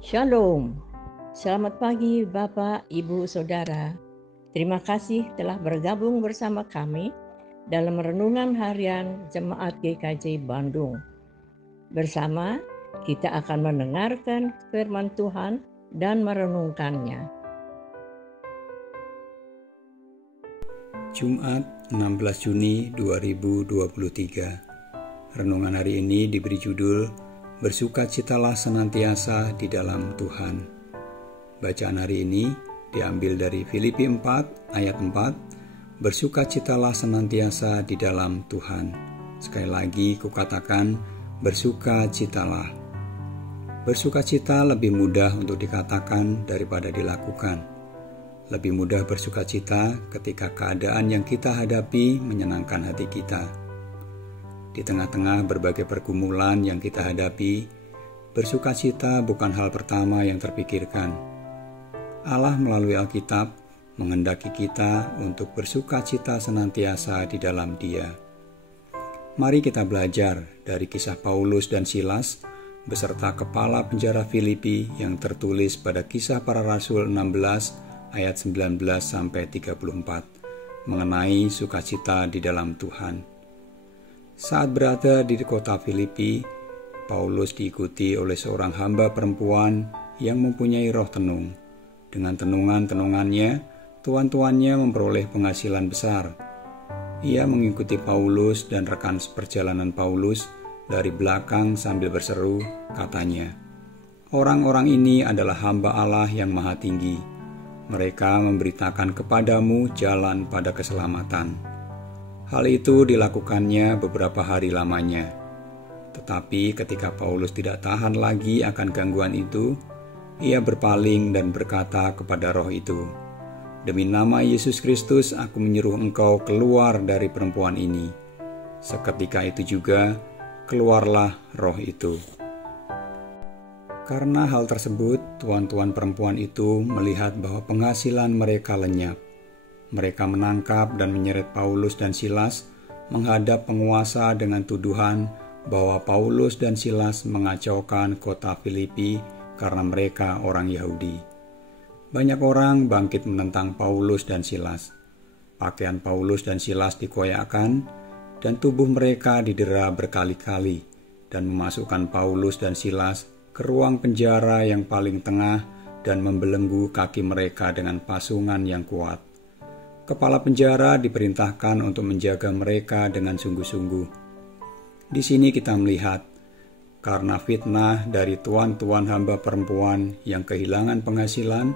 Shalom, selamat pagi Bapak, Ibu, Saudara. Terima kasih telah bergabung bersama kami dalam Renungan Harian Jemaat GKJ Bandung. Bersama kita akan mendengarkan firman Tuhan dan merenungkannya. Jumat 16 Juni 2023. Renungan hari ini diberi judul Bersukacitalah senantiasa di dalam Tuhan. Bacaan hari ini diambil dari Filipi 4 ayat 4. Bersukacitalah senantiasa di dalam Tuhan. Sekali lagi kukatakan bersukacitalah. Bersukacita lebih mudah untuk dikatakan daripada dilakukan. Lebih mudah bersukacita ketika keadaan yang kita hadapi menyenangkan hati kita. Di tengah-tengah berbagai pergumulan yang kita hadapi, bersukacita bukan hal pertama yang terpikirkan. Allah melalui Alkitab menghendaki kita untuk bersukacita senantiasa di dalam Dia. Mari kita belajar dari kisah Paulus dan Silas beserta kepala penjara Filipi yang tertulis pada Kisah Para Rasul 16 ayat 19 sampai 34 mengenai sukacita di dalam Tuhan. Saat berada di kota Filipi, Paulus diikuti oleh seorang hamba perempuan yang mempunyai roh tenung. Dengan tenungan-tenungannya, tuan-tuannya memperoleh penghasilan besar. Ia mengikuti Paulus dan rekan perjalanan Paulus dari belakang sambil berseru, katanya, "Orang-orang ini adalah hamba Allah yang Maha Tinggi. Mereka memberitakan kepadamu jalan pada keselamatan." Hal itu dilakukannya beberapa hari lamanya. Tetapi ketika Paulus tidak tahan lagi akan gangguan itu, ia berpaling dan berkata kepada roh itu, "Demi nama Yesus Kristus aku menyuruh engkau keluar dari perempuan ini." Seketika itu juga, keluarlah roh itu. Karena hal tersebut, tuan-tuan perempuan itu melihat bahwa penghasilan mereka lenyap. Mereka menangkap dan menyeret Paulus dan Silas menghadap penguasa dengan tuduhan bahwa Paulus dan Silas mengacaukan kota Filipi karena mereka orang Yahudi. Banyak orang bangkit menentang Paulus dan Silas. Pakaian Paulus dan Silas dikoyakkan dan tubuh mereka didera berkali-kali dan memasukkan Paulus dan Silas ke ruang penjara yang paling tengah dan membelenggu kaki mereka dengan pasungan yang kuat. Kepala penjara diperintahkan untuk menjaga mereka dengan sungguh-sungguh. Di sini kita melihat, karena fitnah dari tuan-tuan hamba perempuan yang kehilangan penghasilan,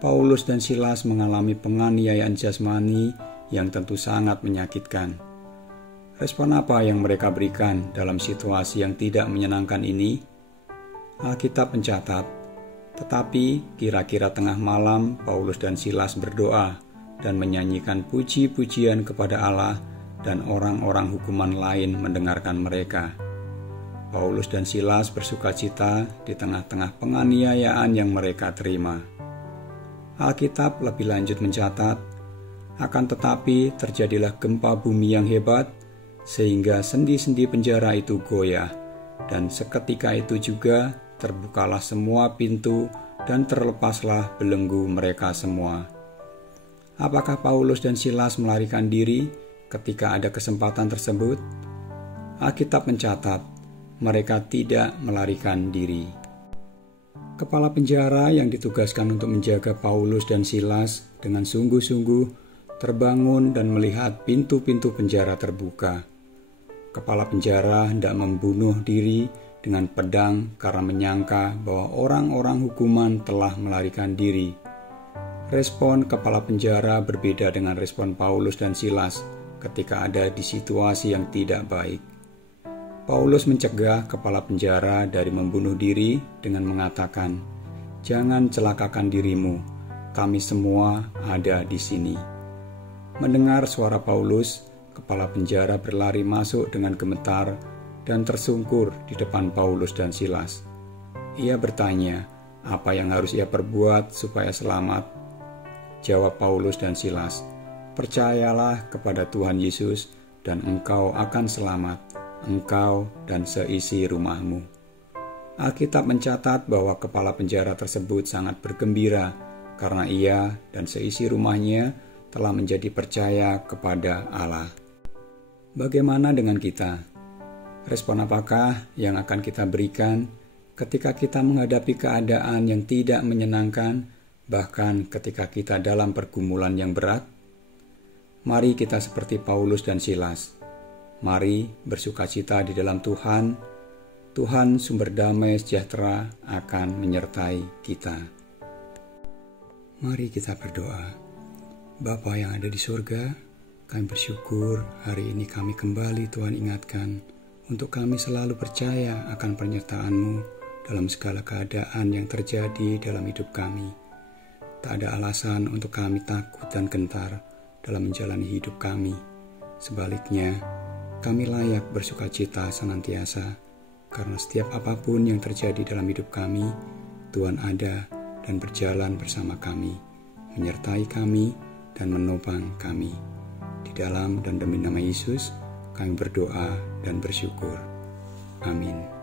Paulus dan Silas mengalami penganiayaan jasmani yang tentu sangat menyakitkan. Respon apa yang mereka berikan dalam situasi yang tidak menyenangkan ini? Alkitab mencatat, tetapi kira-kira tengah malam Paulus dan Silas berdoa dan menyanyikan puji-pujian kepada Allah, dan orang-orang hukuman lain mendengarkan mereka. Paulus dan Silas bersukacita di tengah-tengah penganiayaan yang mereka terima. Alkitab lebih lanjut mencatat, akan tetapi terjadilah gempa bumi yang hebat, sehingga sendi-sendi penjara itu goyah, dan seketika itu juga terbukalah semua pintu dan terlepaslah belenggu mereka semua. Apakah Paulus dan Silas melarikan diri ketika ada kesempatan tersebut? Alkitab mencatat, mereka tidak melarikan diri. Kepala penjara yang ditugaskan untuk menjaga Paulus dan Silas dengan sungguh-sungguh terbangun dan melihat pintu-pintu penjara terbuka. Kepala penjara hendak membunuh diri dengan pedang karena menyangka bahwa orang-orang hukuman telah melarikan diri. Respon kepala penjara berbeda dengan respon Paulus dan Silas ketika ada di situasi yang tidak baik. Paulus mencegah kepala penjara dari membunuh diri dengan mengatakan, "Jangan celakakan dirimu, kami semua ada di sini." Mendengar suara Paulus, kepala penjara berlari masuk dengan gemetar dan tersungkur di depan Paulus dan Silas. Ia bertanya, apa yang harus ia perbuat supaya selamat? Jawab Paulus dan Silas, "Percayalah kepada Tuhan Yesus dan engkau akan selamat, engkau dan seisi rumahmu." Alkitab mencatat bahwa kepala penjara tersebut sangat bergembira karena ia dan seisi rumahnya telah menjadi percaya kepada Allah. Bagaimana dengan kita? Respon apakah yang akan kita berikan ketika kita menghadapi keadaan yang tidak menyenangkan, bahkan ketika kita dalam pergumulan yang berat? Mari kita seperti Paulus dan Silas. Mari bersukacita di dalam Tuhan. Tuhan sumber damai sejahtera akan menyertai kita. Mari kita berdoa. Bapa yang ada di surga, kami bersyukur hari ini kami kembali Tuhan ingatkan untuk kami selalu percaya akan penyertaan-Mu dalam segala keadaan yang terjadi dalam hidup kami. Tak ada alasan untuk kami takut dan gentar dalam menjalani hidup kami. Sebaliknya, kami layak bersukacita senantiasa, karena setiap apapun yang terjadi dalam hidup kami, Tuhan ada dan berjalan bersama kami, menyertai kami dan menopang kami. Di dalam dan demi nama Yesus, kami berdoa dan bersyukur. Amin.